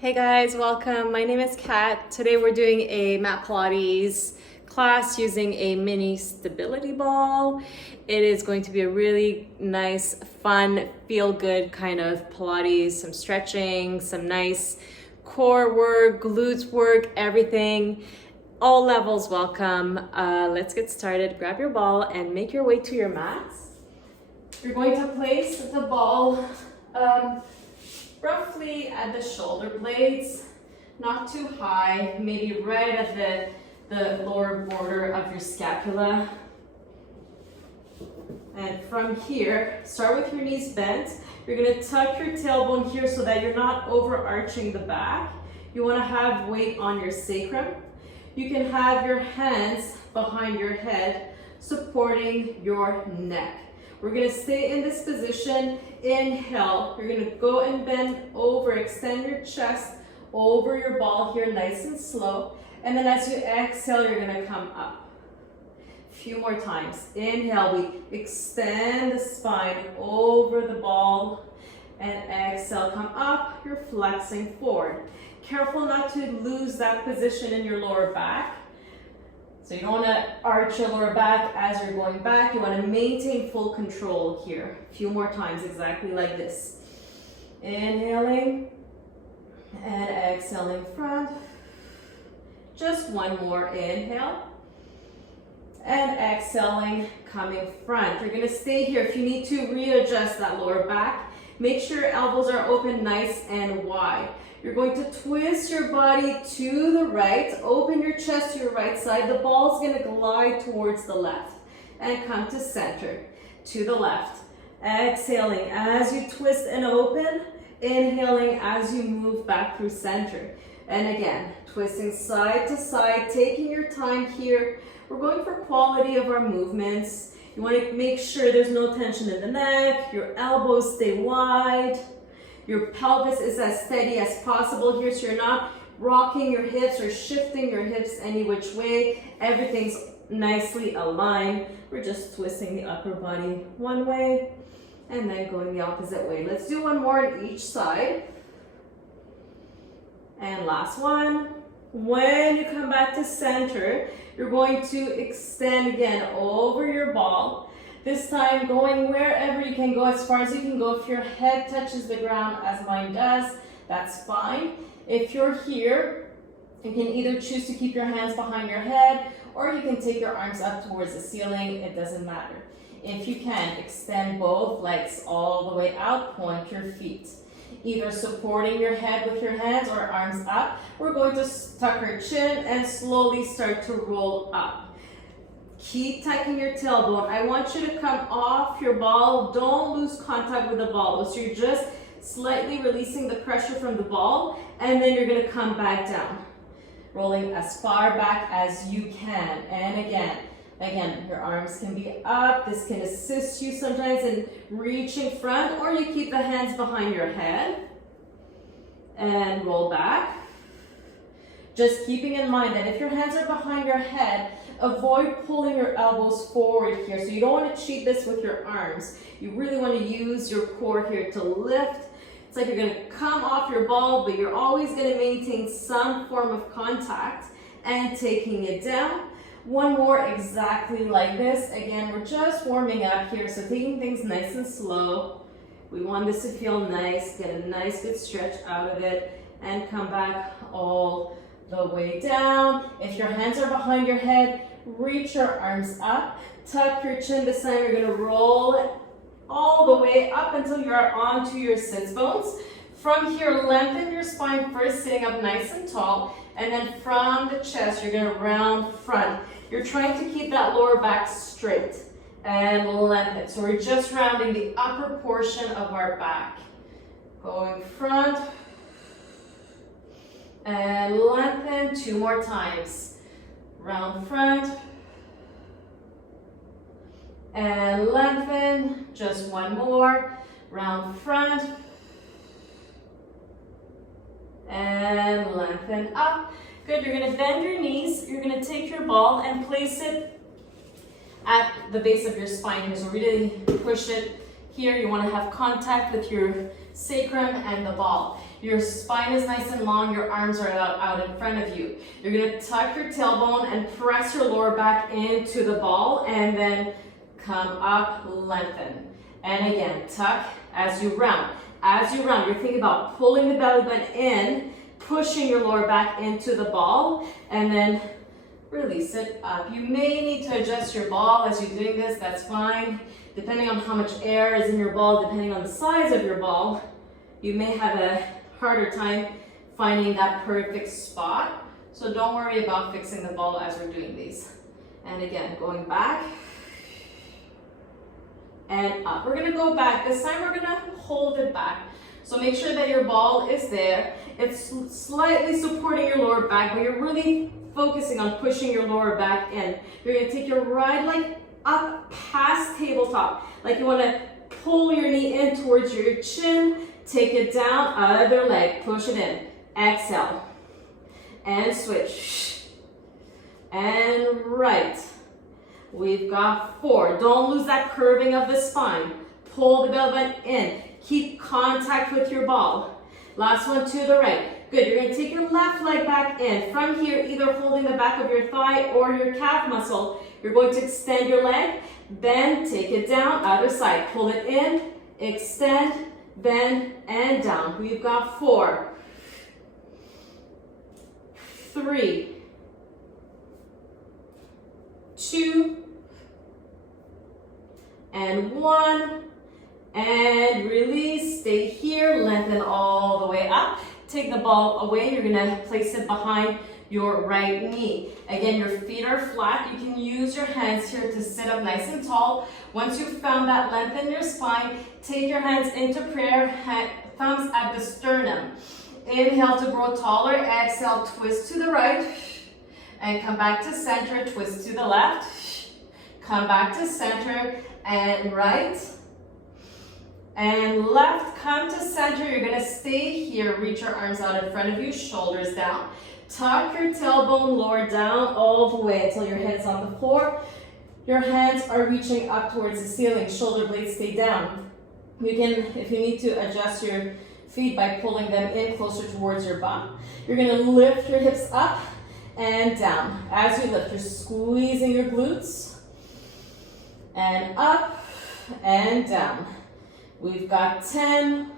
Hey guys, welcome. My name is Kat. Today we're doing a mat Pilates class using a mini stability ball. It is going to be a really nice, fun, feel-good kind of Pilates, some stretching, some nice core work, glutes work, everything. All levels welcome. Let's get started. Grab your ball and make your way to your mats. You're going to place the ball roughly at the shoulder blades, not too high, maybe right at the lower border of your scapula. And from here, start with your knees bent. You're gonna tuck your tailbone here so that you're not overarching the back. You wanna have weight on your sacrum. You can have your hands behind your head, supporting your neck. We're gonna stay in this position. Inhale, you're gonna go and bend over, extend your chest over your ball here, nice and slow. And then as you exhale, you're gonna come up. A few more times. Inhale, we extend the spine over the ball. And exhale, come up, you're flexing forward. Careful not to lose that position in your lower back. So you don't want to arch your lower back as you're going back. You want to maintain full control here. A few more times, exactly like this. Inhaling and exhaling front. Just one more inhale. And exhaling, coming front. You're going to stay here. If you need to readjust that lower back, make sure your elbows are open nice and wide. You're going to twist your body to the right, open your chest to your right side. The ball's going to glide towards the left and come to center, to the left. Exhaling as you twist and open, inhaling as you move back through center. And again, twisting side to side, taking your time here. We're going for quality of our movements. You want to make sure there's no tension in the neck, your elbows stay wide. Your pelvis is as steady as possible here, so you're not rocking your hips or shifting your hips any which way. Everything's nicely aligned. We're just twisting the upper body one way and then going the opposite way. Let's do one more on each side. And last one. When you come back to center, you're going to extend again over your ball. This time going wherever you can go, as far as you can go. If your head touches the ground as mine does, that's fine. If you're here, you can either choose to keep your hands behind your head or you can take your arms up towards the ceiling. It doesn't matter. If you can, extend both legs all the way out, point your feet. Either supporting your head with your hands or arms up. We're going to tuck our chin and slowly start to roll up. Keep tucking your tailbone. I want you to come off your ball. Don't lose contact with the ball. So you're just slightly releasing the pressure from the ball, and then you're going to come back down. Rolling as far back as you can. And again, your arms can be up. This can assist you sometimes in reaching front, or you keep the hands behind your head and roll back. Just keeping in mind that if your hands are behind your head, avoid pulling your elbows forward here. So you don't want to cheat this with your arms. You really want to use your core here to lift. It's like you're going to come off your ball, but you're always going to maintain some form of contact and taking it down. One more exactly like this. Again, we're just warming up here, so taking things nice and slow. We want this to feel nice, get a nice good stretch out of it, and come back all the way down. If your hands are behind your head, reach your arms up, tuck your chin. This time you're gonna roll it all the way up until you're onto your sits bones. From here, lengthen your spine first, sitting up nice and tall, and then from the chest, you're gonna round front. You're trying to keep that lower back straight and lengthen. So we're just rounding the upper portion of our back. Going front, and lengthen 2 more times. Round front. And lengthen. Just 1 more. Round front. And lengthen up. Good, you're gonna bend your knees. You're gonna take your ball and place it at the base of your spine here. So really push it Here you want to have contact with your sacrum and the ball. Your spine is nice and long, your arms are out in front of you. You're going to tuck your tailbone and press your lower back into the ball and then come up, lengthen. And again, tuck as you round. As you round, you're thinking about pulling the belly button in, pushing your lower back into the ball, and then release it up. You may need to adjust your ball as you're doing this, that's fine. Depending on how much air is in your ball, depending on the size of your ball, you may have a harder time finding that perfect spot. So don't worry about fixing the ball as we're doing these. And again, going back and up. We're gonna go back. This time we're gonna hold it back. So make sure that your ball is there. It's slightly supporting your lower back, but you're really focusing on pushing your lower back in. You're gonna take your right leg up past tabletop. Like you wanna pull your knee in towards your chin, take it down, other leg, push it in. Exhale. And switch. And right. We've got 4. Don't lose that curving of the spine. Pull the belly button in. Keep contact with your ball. Last one to the right. Good. You're going to take your left leg back in. From here, either holding the back of your thigh or your calf muscle. You're going to extend your leg. Bend, take it down. Other side. Pull it in. Extend, bend, and down. We've got 4, 3, 2, and 1, and release. Stay here, lengthen all the way up. Take the ball away. You're gonna place it behind your right knee. Again, your feet are flat. You can use your hands here to sit up nice and tall. Once you've found that length in your spine, take your hands into prayer, thumbs at the sternum. Inhale to grow taller. Exhale, twist to the right, and come back to center, twist to the left. Come back to center and right and left. Come to center. You're going to stay here. Reach your arms out in front of you, shoulders down. Tuck your tailbone, lower down all the way until your head is on the floor. Your hands are reaching up towards the ceiling. Shoulder blades stay down. You can, if you need to, adjust your feet by pulling them in closer towards your bum. You're going to lift your hips up and down. As you lift, you're squeezing your glutes. And up and down. We've got 10,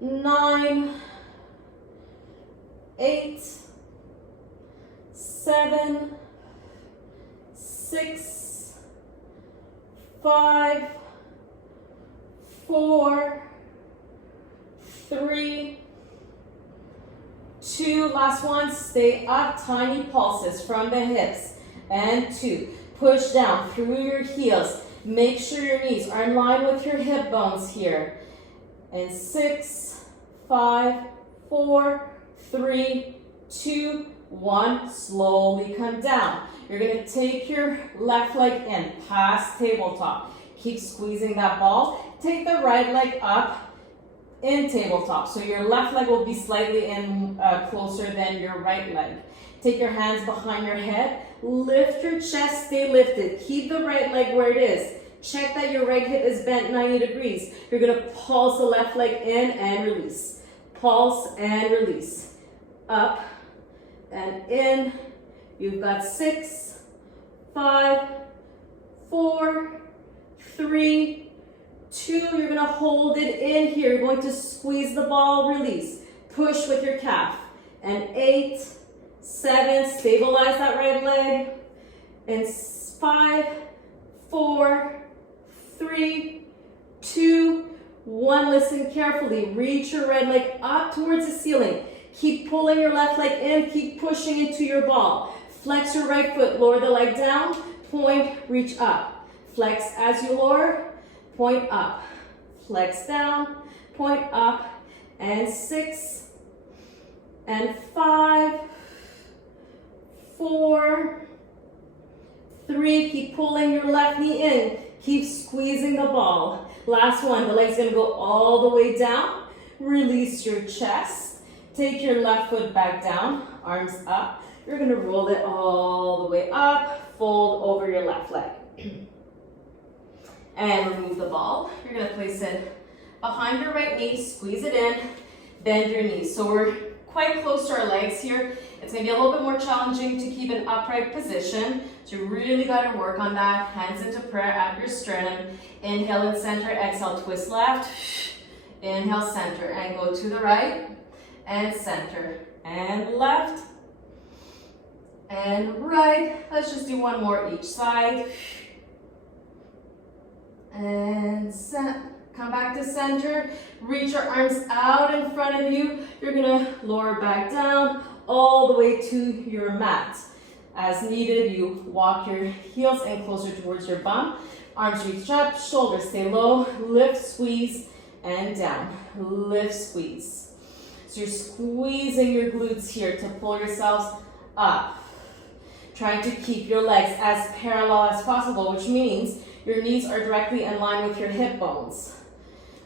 9, 8, 7, 6, 5, 4, 3, 2, last one, stay up, tiny pulses from the hips, and 2. Push down through your heels. Make sure your knees are in line with your hip bones here. And 6, 5, 4, 3, 2, 1. Slowly come down. You're going to take your left leg in, past tabletop. Keep squeezing that ball. Take the right leg up in tabletop. So your left leg will be slightly in closer than your right leg. Take your hands behind your head. Lift your chest, stay lifted. Keep the right leg where it is. Check that your right hip is bent 90 degrees. You're going to pulse the left leg in and release. Pulse and release. Up and in. You've got 6, 5, 4, 3, 2. You're going to hold it in here. You're going to squeeze the ball, release. Push with your calf. And 8, 7, stabilize that right leg. And 5, 4, 3, 2, 1. Listen carefully. Reach your right leg up towards the ceiling. Keep pulling your left leg in. Keep pushing into your ball. Flex your right foot. Lower the leg down. Point, reach up. Flex as you lower. Point up. Flex down. Point up. And 6, and 5, 4, 3. Keep pulling your left knee in. Keep squeezing the ball. Last one. The leg's going to go all the way down. Release your chest. Take your left foot back down. Arms up. You're going to roll it all the way up. Fold over your left leg. And remove the ball. You're gonna place it behind your right knee, squeeze it in, bend your knees. So we're quite close to our legs here. It's gonna be a little bit more challenging to keep an upright position. So you really gotta work on that. Hands into prayer at your sternum. Inhale and center, exhale, twist left. Inhale, center, and go to the right, and center, and left, and right. Let's just do one more each side. And come back to center. Reach your arms out in front of you. You're gonna lower back down all the way to your mat. As needed, you walk your heels in closer towards your bum. Arms reach up, shoulders stay low, lift, squeeze, and down. Lift, squeeze. So you're squeezing your glutes here to pull yourselves up. Trying to keep your legs as parallel as possible, which means your knees are directly in line with your hip bones.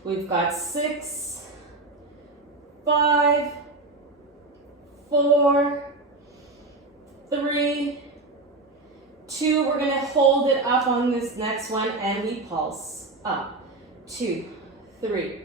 We've got 6, 5, 4, 3, 2. We're gonna hold it up on this next one and we pulse up. 2, 3.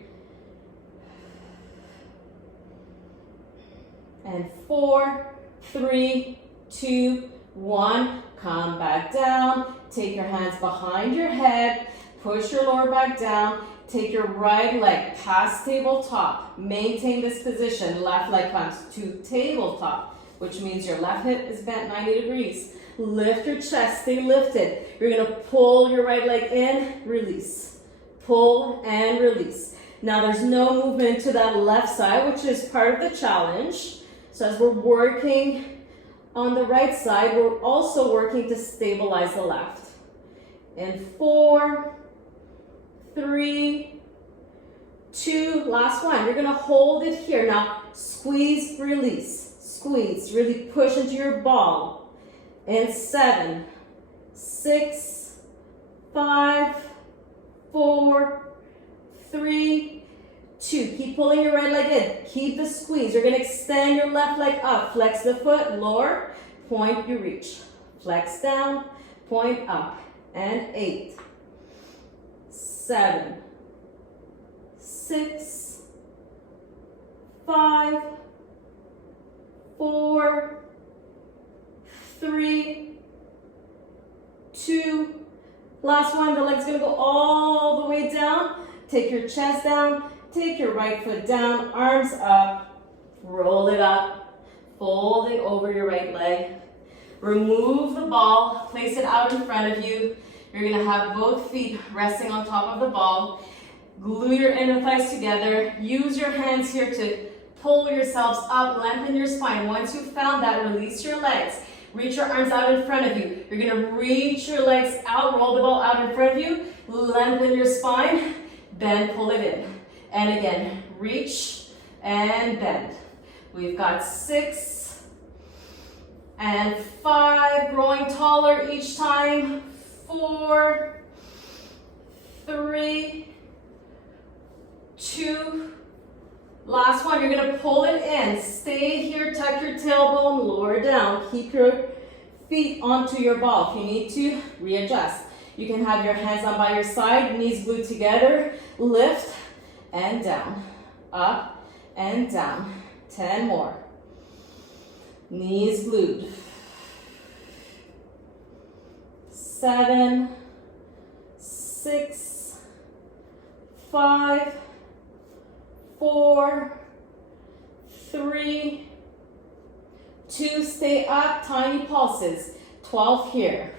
And 4, 3, 2, 1. Come back down. Take your hands behind your head. Push your lower back down. Take your right leg past tabletop. Maintain this position. Left leg comes to tabletop, which means your left hip is bent 90 degrees. Lift your chest. Stay lifted. You're going to pull your right leg in. Release. Pull and release. Now there's no movement to that left side, which is part of the challenge. So as we're working on the right side, we're also working to stabilize the left. In 4, 3, 2, last one. You're gonna hold it here. Now squeeze, release, squeeze, really push into your ball. In 7, 6, 5, 4, 3, 2. Keep pulling your right leg in. Keep the squeeze. You're going to extend your left leg up. Flex the foot, lower, point, you reach. Flex down, point up. And 8, 7, 6, 5, 4, 3, 2. Last one, the leg's going to go all the way down. Take your chest down. Take your right foot down, arms up, roll it up, folding over your right leg. Remove the ball, place it out in front of you. You're gonna have both feet resting on top of the ball. Glue your inner thighs together. Use your hands here to pull yourselves up, lengthen your spine. Once you've found that, release your legs. Reach your arms out in front of you. You're gonna reach your legs out, roll the ball out in front of you, lengthen your spine, then pull it in. And again, reach and bend. We've got 6 and 5, growing taller each time. 4, 3, 2. Last one, you're gonna pull it in. Stay here, tuck your tailbone, lower down. Keep your feet onto your ball. If you need to, readjust. You can have your hands on by your side, knees glued together, lift, and down, up and down. 10 more. Knees glued. 7, 6, 5, 4, 3, 2. Stay up, tiny pulses. 12 here.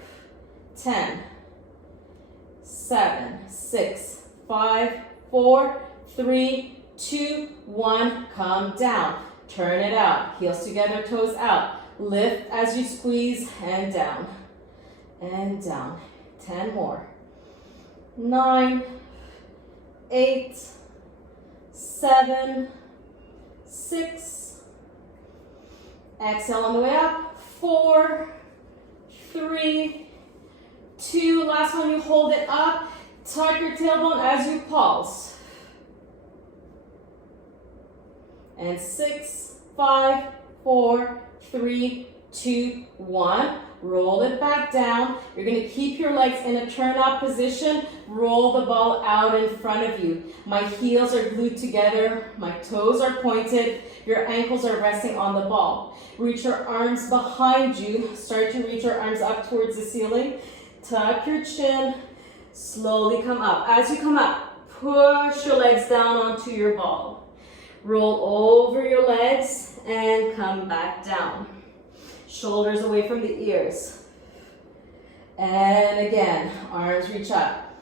10, 7, 6, 5, 4, 3, 2, 1. Come down. Turn it out. Heels together, toes out. Lift as you squeeze and down. And down. 10 more. 9, 8, 7, 6. Exhale on the way up. 4, 3, 2. Last one, you hold it up. Tuck your tailbone as you pulse. And 6, 5, 4, 3, 2, 1. Roll it back down. You're going to keep your legs in a turn-out position. Roll the ball out in front of you. My heels are glued together. My toes are pointed. Your ankles are resting on the ball. Reach your arms behind you. Start to reach your arms up towards the ceiling. Tuck your chin. Slowly come up. As you come up, push your legs down onto your ball. Roll over your legs and come back down. Shoulders away from the ears. And again, arms reach up.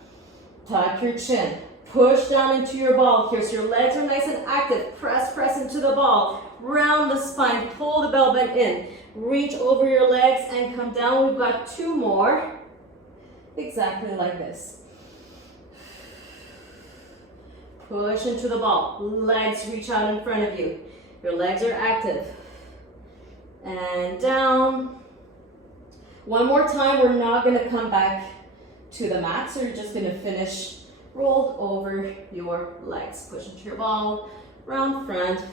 Tuck your chin. Push down into your ball here so your legs are nice and active. Press into the ball. Round the spine. Pull the bell bend in. Reach over your legs and come down. We've got 2 more. Exactly like this. Push into the ball. Legs reach out in front of you. Your legs are active. And down. One more time, we're not going to come back to the mat, so you're just going to finish rolled over your legs. Push into your ball, round front,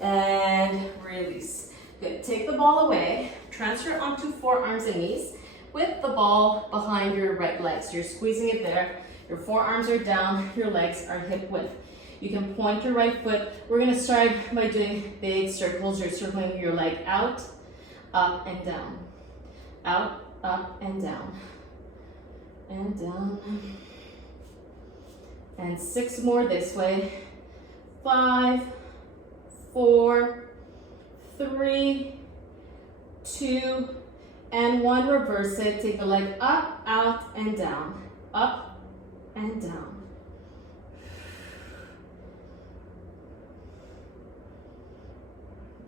and release. Good. Take the ball away, transfer onto forearms and knees with the ball behind your right leg. So you're squeezing it there. Your forearms are down, your legs are hip width. You can point your right foot. We're going to start by doing big circles. You're circling your leg out, up and down. Out, up and down. And down. And 6 more this way. 5, 4, 3, 2, and 1. Reverse it. Take the leg up, out, and down. Up and down.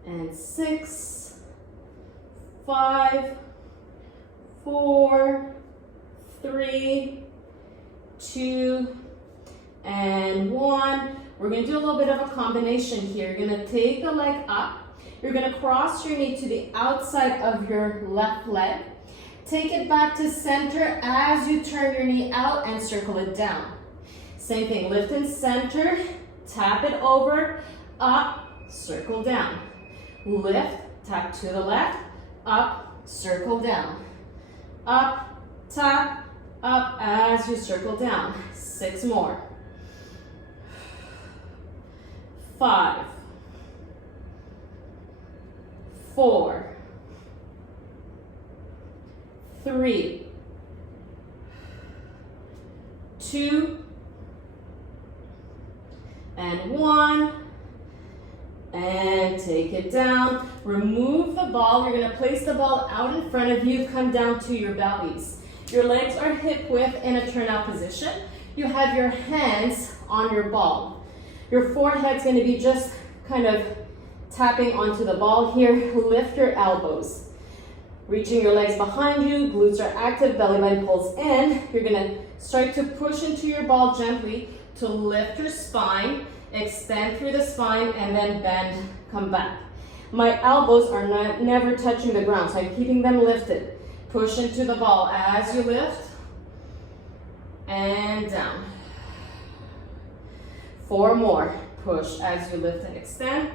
And 6, 5, 4, 3, 2, and 1. We're going to do a little bit of a combination here. You're going to take the leg up. You're going to cross your knee to the outside of your left leg. Take it back to center as you turn your knee out and circle it down. Same thing, lift in center, tap it over, up, circle down. Lift, tap to the left, up, circle down. Up, tap, up as you circle down. 6 more. 5, 4, 3, 2, and 1. And take it down. Remove the ball. You're going to place the ball out in front of you. Come down to your bellies. Your legs are hip width in a turnout position. You have your hands on your ball. Your forehead's going to be just kind of tapping onto the ball here. Lift your elbows. Reaching your legs behind you. Glutes are active. Belly button pulls in. You're going to start to push into your ball gently to lift your spine. Extend through the spine and then bend, come back. My elbows are never touching the ground, so I'm keeping them lifted. Push into the ball as you lift and down. 4 more. Push as you lift and extend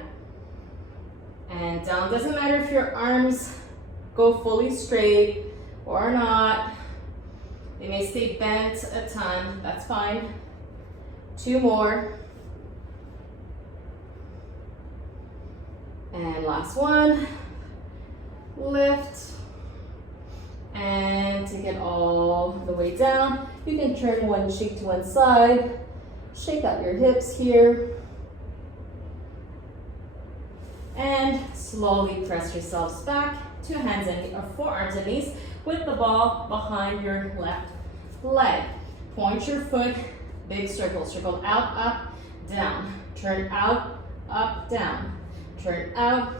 and down. Doesn't matter if your arms go fully straight or not. They may stay bent a ton, that's fine. 2 more. And last one, lift, and take it all the way down. You can turn one cheek to one side, shake out your hips here, and slowly press yourselves back to hands and or forearms and knees with the ball behind your left leg. Point your foot, big circle, circle out, up, down, turn out, up, down. Turn out,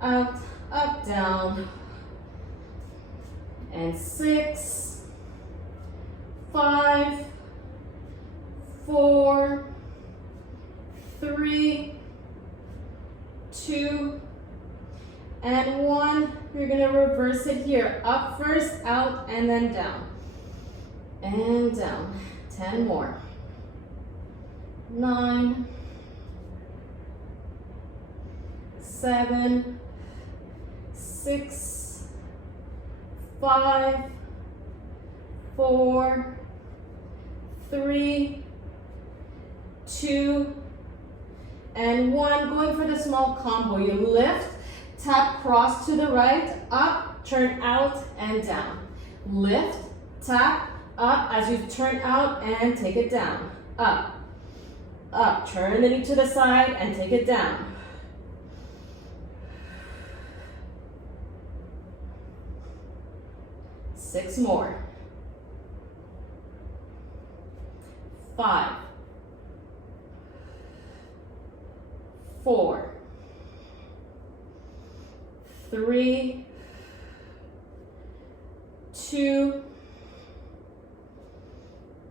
up, down, and 6, 5, 4, 3, 2, and 1. You're going to reverse it here. Up first, out, and then down. And down. 10 more. 9, 7, 6, 5, 4, 3, 2, and 1. Going for the small combo. You lift, tap, cross to the right, up, turn out, and down. Lift, tap, up as you turn out and take it down. Up, up, turn the knee to the side and take it down. Six more. 5, 4, 3, 2,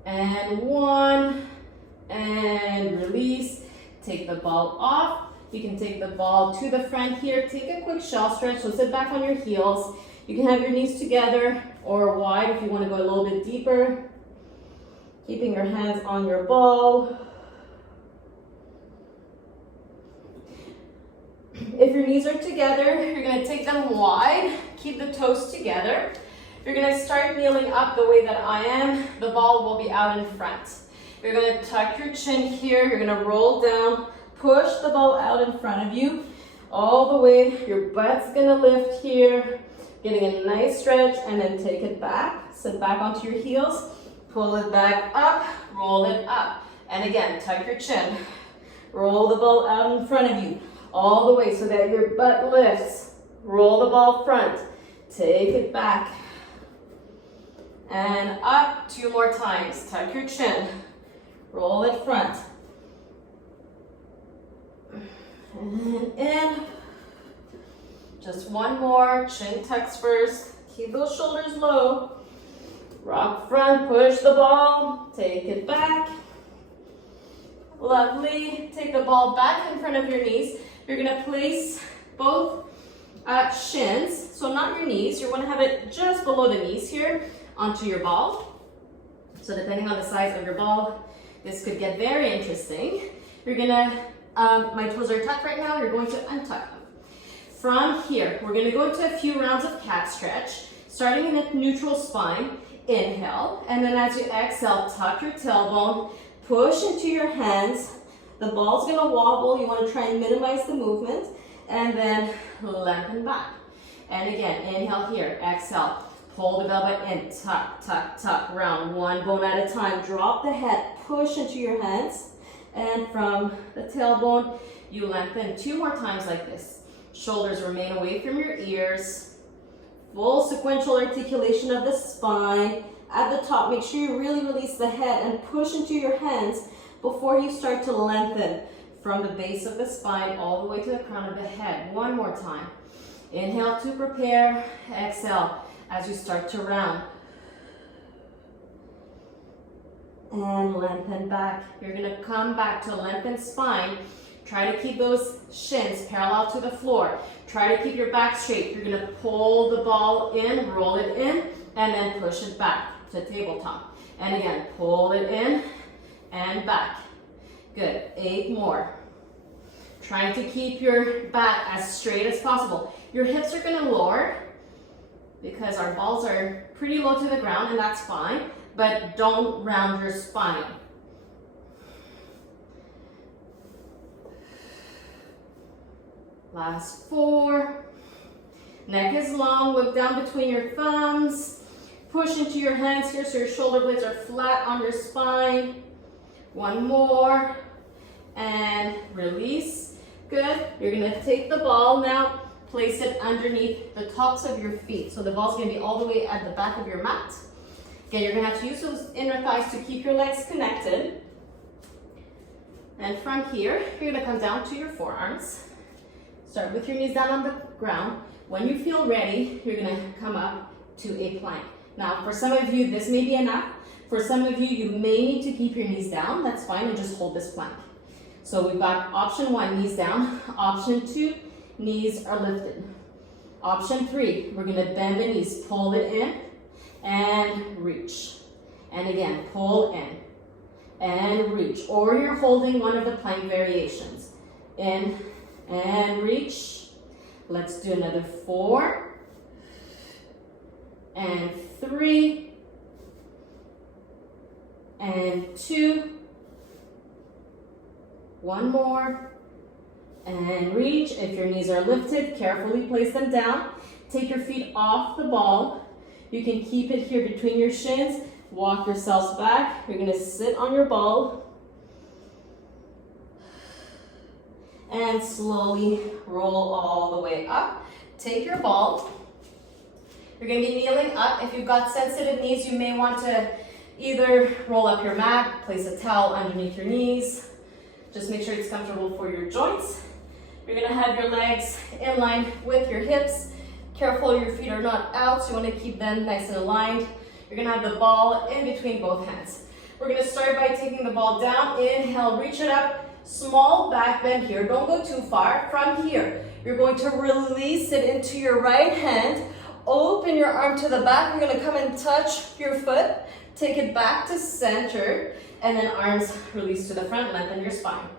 and 1, and release. Take the ball off. You can take the ball to the front here. Take a quick shell stretch, so sit back on your heels. You can have your knees together or wide if you want to go a little bit deeper. Keeping your hands on your ball. If your knees are together, you're going to take them wide. Keep the toes together. You're going to start kneeling up the way that I am. The ball will be out in front. You're going to tuck your chin here. You're going to roll down. Push the ball out in front of you. All the way. Your butt's going to lift here. Getting a nice stretch, and then take it back. Sit back onto your heels. Pull it back up. Roll it up. And again, tuck your chin. Roll the ball out in front of you. All the way so that your butt lifts. Roll the ball front. Take it back. And up. 2 more times. Tuck your chin. Roll it front. And in. Just 1 more. Chin tucks first. Keep those shoulders low. Rock front. Push the ball. Take it back. Lovely. Take the ball back in front of your knees. You're going to place both shins, so not your knees. You want to have it just below the knees here onto your ball. So depending on the size of your ball, this could get very interesting. You're going to, my toes are tucked right now. You're going to untuck them. From here, we're going to go into a few rounds of cat stretch, starting in a neutral spine. Inhale, and then as you exhale, tuck your tailbone, push into your hands. The ball's going to wobble. You want to try and minimize the movement, and then lengthen back. And again, inhale here, exhale, pull the belly button in, tuck, tuck, tuck, round, 1 bone at a time. Drop the head, push into your hands, and from the tailbone, you lengthen 2 more times like this. Shoulders remain away from your ears. Full sequential articulation of the spine. At the top, make sure you really release the head and push into your hands before you start to lengthen from the base of the spine all the way to the crown of the head. 1 more time. Inhale to prepare. Exhale as you start to round. And lengthen back. You're going to come back to lengthen spine. Try to keep those shins parallel to the floor. Try to keep your back straight. You're going to pull the ball in, roll it in, and then push it back to tabletop. And again, pull it in and back. Good. 8 more. Trying to keep your back as straight as possible. Your hips are going to lower because our balls are pretty low to the ground, and that's fine, but don't round your spine. Last 4. Neck is long, look down between your thumbs. Push into your hands here so your shoulder blades are flat on your spine. 1 more. And release. Good. You're going to take the ball now, place it underneath the tops of your feet. So the ball's going to be all the way at the back of your mat. Again, you're going to have to use those inner thighs to keep your legs connected. And from here, you're going to come down to your forearms. Start with your knees down on the ground. When you feel ready, you're going to come up to a plank. Now, for some of you, this may be enough. For some of you, you may need to keep your knees down. That's fine, and just hold this plank. So we've got option 1, knees down. Option 2, knees are lifted. Option 3, we're going to bend the knees, pull it in, and reach. And again, pull in, and reach. Or you're holding one of the plank variations. In, and reach, Let's do another 4 and 3 and 2. One more. And reach. If your knees are lifted, carefully place them down. Take your feet off the ball. You can keep it here between your shins. Walk yourselves back. You're going to sit on your ball. And slowly roll all the way up. Take your ball. You're going to be kneeling up. If you've got sensitive knees, you may want to either roll up your mat, place a towel underneath your knees. Just make sure it's comfortable for your joints. You're going to have your legs in line with your hips. Careful your feet are not out, so you want to keep them nice and aligned. You're going to have the ball in between both hands. We're going to start by taking the ball down. Inhale, reach it up. Small back bend here. Don't go too far. From here, you're going to release it into your right hand. Open your arm to the back. You're going to come and touch your foot. Take it back to center. And then arms release to the front. Lengthen your spine.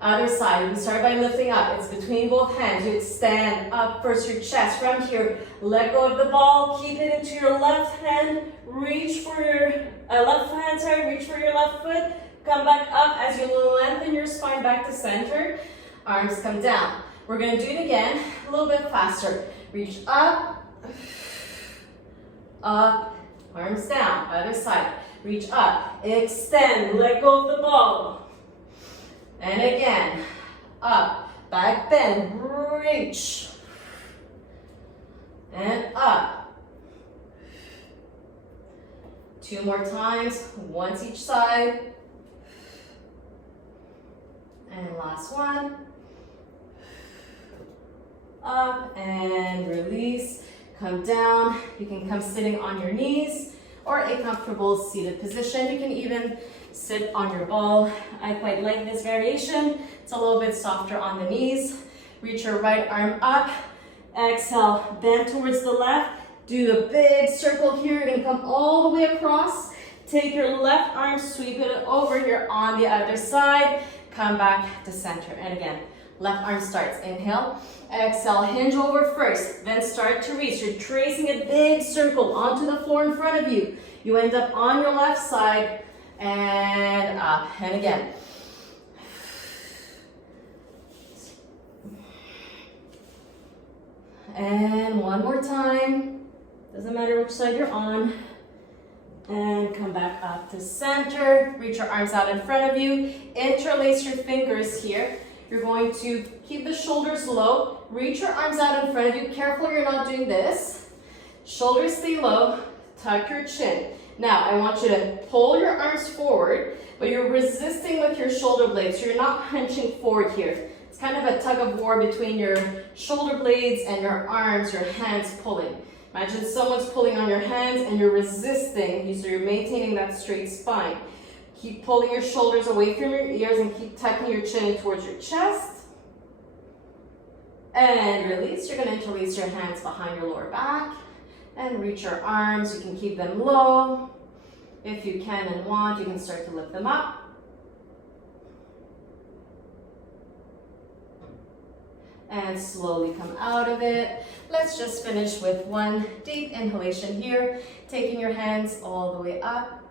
Other side, you can start by lifting up. It's between both hands. You extend up first your chest. From here, let go of the ball. Keep it into your left hand. Reach for your reach for your left foot. Come back up as you lengthen your spine back to center. Arms come down. We're going to do it again a little bit faster. Reach up, up, arms down. Other side. Reach up, extend, let go of the ball. And again, up, back bend, reach, and up. 2 more times, once each side. And last one. Up and release, come down. You can come sitting on your knees or a comfortable seated position. You can even sit on your ball. I quite like this variation. It's a little bit softer on the knees. Reach your right arm up. Exhale, bend towards the left. Do a big circle here. You're gonna come all the way across. Take your left arm, sweep it over here on the other side. Come back to center. And again, left arm starts. Inhale, exhale, hinge over first. Then start to reach. You're tracing a big circle onto the floor in front of you. You end up on your left side. And up, and again. And one more time. Doesn't matter which side you're on. And come back up to center. Reach your arms out in front of you. Interlace your fingers here. You're going to keep the shoulders low. Reach your arms out in front of you. Careful you're not doing this. Shoulders stay low. Tuck your chin. Now, I want you to pull your arms forward, but you're resisting with your shoulder blades. So you're not hunching forward here. It's kind of a tug of war between your shoulder blades and your arms, your hands pulling. Imagine someone's pulling on your hands and you're resisting, so you're maintaining that straight spine. Keep pulling your shoulders away from your ears and keep tucking your chin towards your chest. And release. You're going to interlace your hands behind your lower back. And reach your arms. You can keep them low. If you can and want, you can start to lift them up. And slowly come out of it. Let's just finish with one deep inhalation here. Taking your hands all the way up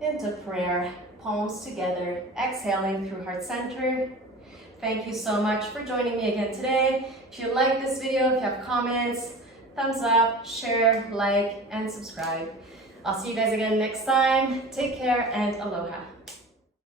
into prayer. Palms together. Exhaling through heart center. Thank you so much for joining me again today. If you like this video, if you have comments, thumbs up, share, like, and subscribe. I'll see you guys again next time. Take care and aloha.